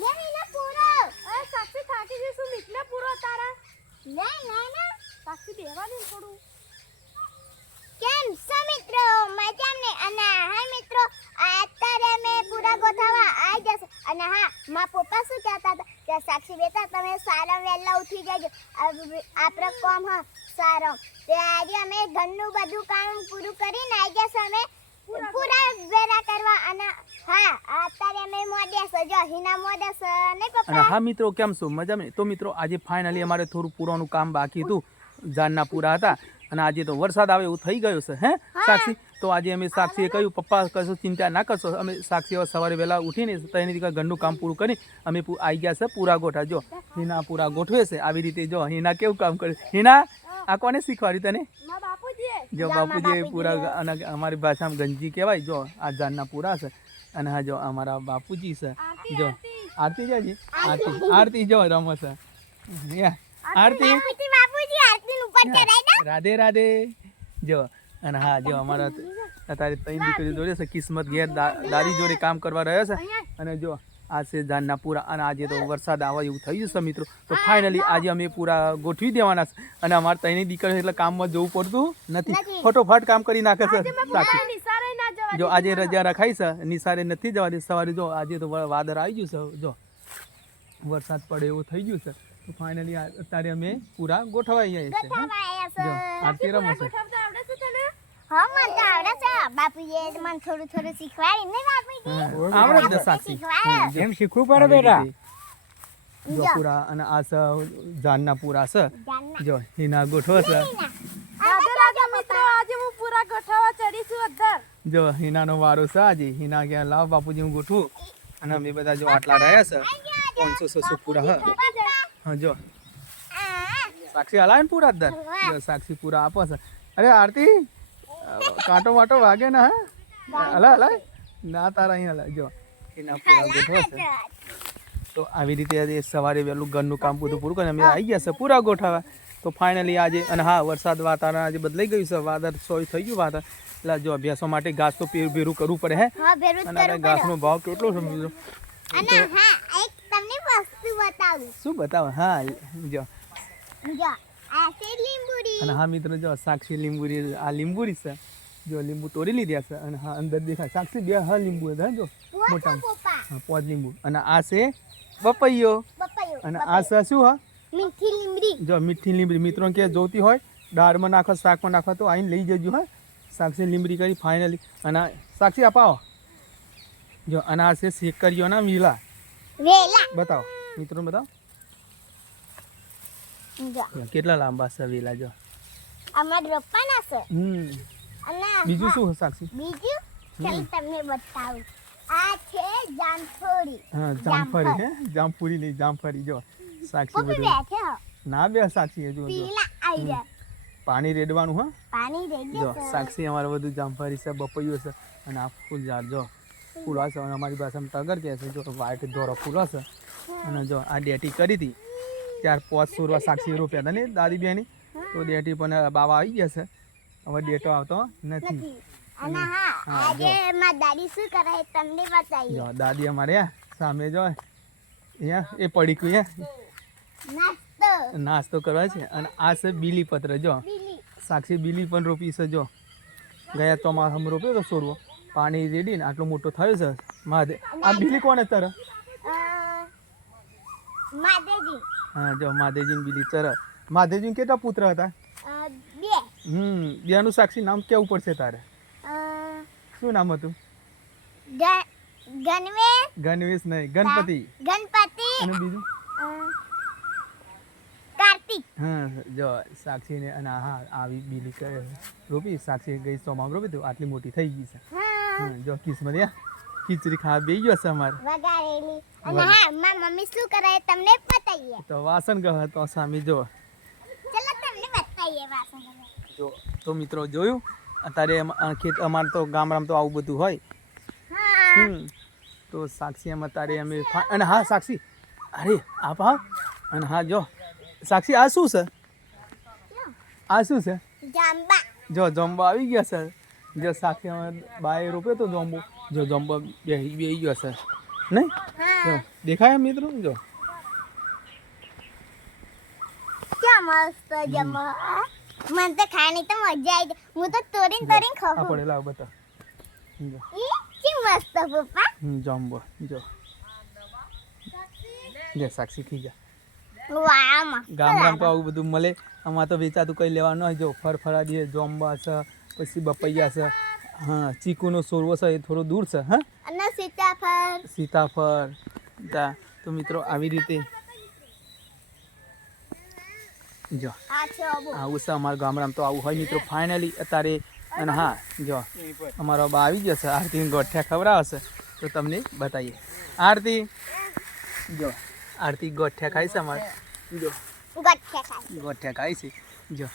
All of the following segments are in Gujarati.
લે મીના પૂરો એ સાક્ષી થાકી જઈશું મીઠને પૂરો તારા લે ના સાક્ષી બેવા દે થોડું કેમ છો મિત્રો મજા ને અને હા મિત્રો અત્યારે મે પૂરા ગોઠવા આવી જશે અને હા મારા પપ્પા શું કહેતા હતા કે સાક્ષી બેટા તમે સારા વહેલા ઉઠી જજો આપણે કોમ હા સારો તે આજે અમે ઘરનું બધું કામ પૂરું કરીને આવી જશે અમે પૂરા વેરા કરવા અને હા અત્યારે અમે મોડેસ જો હિના મોડેસ ને પપ્પા અને હા મિત્રો કેમ છો મજામાં? તો મિત્રો આજે ફાઇનલી અમારે થોડું પૂરાનું કામ બાકી હતું, જાનના પૂરા હતા અને આજે તો વરસાદ આવે એવું થઈ ગયું છે હે સાક્ષી. તો આજે અમે સાક્ષીએ કહ્યું પપ્પા કશો ચિંતા ના કરશો, અમે સાક્ષી સવારે વહેલા ઉઠીને તેની રીતે ઘરનું કામ પૂરું કરી અમે આવી ગયા છે પૂરા ગોઠા. જો હિના પૂરા ગોઠવે છે આવી રીતે. જો હિના કેવું કામ કરે. હિના આ કોને શીખવાડ્યું તને? જો બાપુજી પૂરા અને અમારી ભાષામાં ગંજી કહેવાય. જો આ જાનના પૂરા છે અને હા જો અમારા બાપુજી છે. જો આરતી જાજી આરતી જો રમે છે આરતી રાધે રાધે. જો અને હા જો અમારા અત્યારે ત્રણ દીકરી જોડે છે, કિસ્મત ઘેર દાદી જોડે કામ કરવા રહ્યો છે અને જો આ છે જાનના પૂરા અને આજે તો વરસાદ આવે એવું થઈ જશે મિત્રો. તો ફાઇનલી આજે અમે પૂરા ગોઠવી દેવાના છે અને અમારે ત્રણેય દીકરી એટલે કામમાં જવું પડતું નથી, ફટોફટ કામ કરી નાખે છે સાક્ષી. જો આજે રજા રખાઈ છે, નિસારે નથી જવા દે સવારે. જો આજે તો વાદળ આવી ગયું છે, જો વરસાદ પડે એવું થઈ ગયું છે. તો ફાઇનલી અત્યારે અમે પૂરા ગોઠવાઈ ગયા છે. જો આરતી રમે છે. હા મને તો આવડે છે બાપુજીએ મને થોડું થોડું શીખવાડી ને બાપુજી આવડે છે સાક્ષી. એમ શીખવું પડે બેટા. જો પૂરા અને આ છે જાનના પૂરા છે. જો હિના ગોઠવો છે. જો હિનાનો વારો છે આજે. હિના કે લાવ બાપુજી હું ગોઠવું અને અમે બધા જો આટલા રહ્યા છે 500-600 પૂરા. હા જો સાક્ષી હલાવે ને પૂરા દર. જો સાક્ષી પૂરા આપો છે. અરે આરતી કાંટો વાટો વાગે ને હા હલા ના તારા અહીં હલા. જો હિના પૂરા ગોઠવો છે. તો આવી રીતે આજે સવારે વહેલું ઘરનું કામ બધું પૂરું કરીને અમે આવી ગયા છે પૂરા ગોઠવવા. તો ફાઇનલી આજે અને હા વરસાદ વાતાવરણ આજે બદલાઈ ગયું છે, વાદળ સોય થઈ ગયું વાતાવરણ. એટલે જો અભ્યાસો માટે ઘાસ તો ભેરું કરવું પડે હે. અને ઘાસનો ભાવ કેટલો છે મિત્રો. અને હા એક તમને વસ્તુ બતાવું. શું બતાવો? હા જો આ છે લીંબુડી. અને હા મિત્રો જો સાક્ષી લીંબુરી, આ લીંબુરી છે. જો લીંબુ તોડી લીધા છે અને હા અંદર દેખાય સાક્ષી બે હા લીંબુ હતા જો મોટા હા 5 લીંબુ. અને આ છે પપૈયો અને આ છે શું હા મીઠી લીમડી. જો મીઠી લીમડી. મિત્રો કે જોતી હોય દાળમાં નાખો શાકમાં નાખો તો આઈને લઈ જજો હા. સાક્ષી લીમડી કરી ફાઇનલી. અને સાક્ષી અપાવો. જો અને આ છે શેકરીઓના વેલા. બતાવો મિત્રો બતાવો કેટલા લાંબા છે વેલા. જો અમાર રોપવાના છે. અને બીજું શું સાક્ષી? બીજું ચાલ તમને બતાવું. આ છે જામફળી. હા જામફળી હે જામફળી નહીં જામફળી. જો સાક્ષી બધું ના બે સાક્ષી જો પાણી રેડવાનું હા પાણી રેડી. જો સાક્ષી અમારે બધું જામફળી છે, બપૈયું છે અને આ ફૂલ ઝાડ જો ફૂલા છે અને અમારી ભાષામાં ટગર કહે છે. જો વ્હાઈટ દોરો ફૂલો છે અને જો આ ડેટી કરી હતી 4-5 સાક્ષી રોપ્યા હતા ને દાદી બેની. તો ડેટી પણ બાવા આવી ગયા છે, હવે ડેટો આવતો નથી. અને હા આજે મારી દાદી શું કરે તમને બતાવીએ. જો દાદી અમારે સામે જો અહીંયા એ પડી ગયું નાસ્તો કરવા છે. અને આ છે બીલી પત્ર. જો સાક્ષી બીલી પણ રોપી છે. જો ગયા ચોમાસામાં રોપ્યો તો છોડવો પાણી રેડીને આટલો મોટો થયો છે. આ બીલી કોને ચર? માદેજી. હા જો માદેજી બીલી ચર. માદેજી કેટલા પુત્ર હતા? 2. બેનું સાક્ષી નામ કેવું પડશે તારે? શું નામ હતું? ગણવેશ નહીં ગણપતિ. અને બીજું કાર્તિક. હા જો સાક્ષી ને અને હા આવી બીલી રોપી. સાક્ષી ગઈ ચોમામાં રોપી તો આટલી મોટી થઈ ગઈ છે. જો કિસ્મત ખીચડી ખાવા બેસી ગયો છે અમારે વગાડેલી. અને હા મારી મમ્મી શું કરે તમને બતાવીએ. તો વાસણ ગહ તો સામે જો ચલો તમને બતાવીએ વાસણ. જો તો મિત્રો જોયું અત્યારે ખેત અમારે તો ગામડામાં તો આવું બધું હોય. તો સાક્ષી એમ અત્યારે અમે અને હા સાક્ષી અરે આપ હા અને હા જો સાક્ષી આ શું છે? આ શું છે? જાંબા. જો જોંબો આવી ગયા છે. જો સાક્ષી બાએ રોપ્યો તો જોંબો. જો જોંબો બેસી ગયો છે નહીં જો હા દેખાય મિત્રો જો ક્યાં મસ્ત જમવા મને તો ખાવાની તો મજા આવી જાય. હું તો તોડીને આ ખાઉં. પડે લાવ બતા જો ઈ મસ્ત પપ્પા. જમવો જો જે સાક્ષી ખી જા વાહ મસ્ત ગામડામાં તો આવું બધું મળે. આમાં તો વેચાતું કંઈ લેવાનું હોય જો ફરફરાદી જોંબા છે પછી બપૈયા છે હા ચીકુનો સોરવો છે એ થોડો દૂર છે હા અને સીતાફળ સીતાફળ તા તો મિત્રો આવી રીતે જો આ છે અબુ. આવું છે અમારા ગામડામાં તો આવું હોય મિત્રો ફાઇનલી અત્યારે અને હા જો અમારો બા આવી જશે આરતી ગોઠિયા ખવડાવશે તો તમને બતાવીએ. આરતી જો આરતી ગોઠિયા ખાઈ છે અમારે જો ગઠ્ઠા ખાય. ગોઠિયા ખાઈ છે જો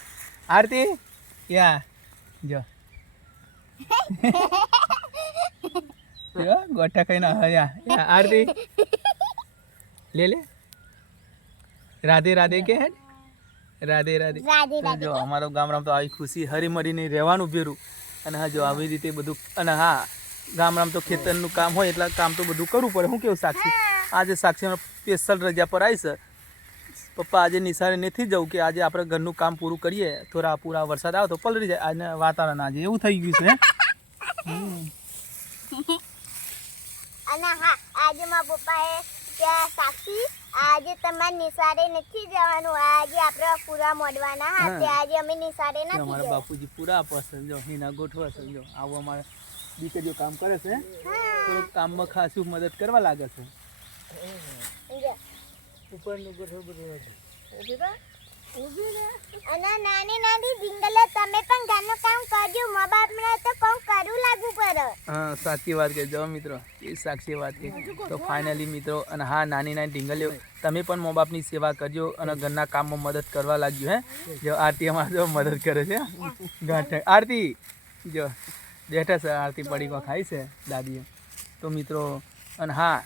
આરતી યા જો ગોઠિયા ખાઈને યા આરતી લે લે રાધે રાધે કે હે રાધે રાધે રાધે તો રાધે. જો અમારો ગામડામાં તો આવી ખુશી હરી મરીને રહેવાનું ભેરું અને હા જો આવી રીતે બધું અને હા ગામડામાં તો ખેતરનું કામ હોય એટલે કામ તો બધું કરવું પડે. હું કેવું સાક્ષી આજે સાક્ષીનો સ્પેશિયલ રજા પર આવી છે પપ્પા આજે નિશાળે નથી જવું કે આજે આપણે ઘરનું કામ પૂરું કરીએ થોડા પૂરા વરસાદ આવે તો પલળી જાય અને વાતાવરણ આજે એવું થઈ ગયું છે અને હા આજે મારા પપ્પાએ કે સાક્ષી આજે તમારે નિશાળે નથી જવાનું. આજે આપણે પૂરા મોડવાના હા હા. તે આજે અમે નિશાળે કે નથી અમારા જવાનું. બાપુજી પૂરા આપશે જો હિના ગોઠવા છે જો આવું અમારા દીકરીઓ કામ કરે છે થોડુંક કામમાં ખાસું મદદ કરવા લાગે છે. જો. ઉપરનું ગોઠવ બધું અને નાની નાની જિંગલો તમે પણ ઘરનું કામ કરજો. મા બાપને તો કામ કરવું લાગવું પડે. હા સાચી વાત કે જો મિત્રો એ સાક્ષી વાત કે તો ફાઇનલી મિત્રો અને હા નાની નાની ઢીંગલીઓ તમે પણ મા બાપની સેવા કરજો અને ઘરના કામમાં મદદ કરવા લાગ્યું હે જો આરતી અમારે જો મદદ કરે છે ગાંઠે આરતી જો બેઠા છે આરતી પડીકો ખાય છે દાદીઓ. તો મિત્રો અને હા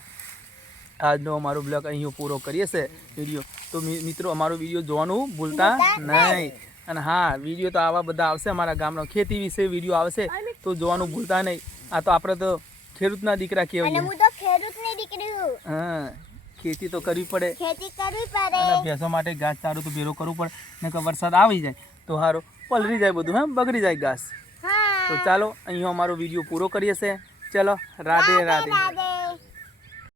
આજનો અમારો બ્લોગ અહીં પૂરો કરીએ છે વિડીયો. તો મિત્રો અમારો વિડીયો જોવાનું ભૂલતા નહીં અને હા વિડીયો તો આવા બધા આવશે અમારા ગામનો ખેતી વિશે વિડીયો આવશે તો જોવાનું ભૂલતા નહીં. આ તો આપણે તો ખેડૂતના દીકરા અને કહેવાય હું તો ખેડૂતની દીકરી છું. હા ખેતી તો કરવી પડે ખેતી કરવી પડે. અને ભેંસો માટે ઘાસ ચારો તો ભેરો કરવું પડે ને કે વરસાદ આવી જાય તો સારો પલળી જાય બધું હા બગડી જાય ઘાસ. હા તો ચાલો અહીં અમારો વિડીયો પૂરો કરીએ છે. ચલો રાધે રાધે. રાધે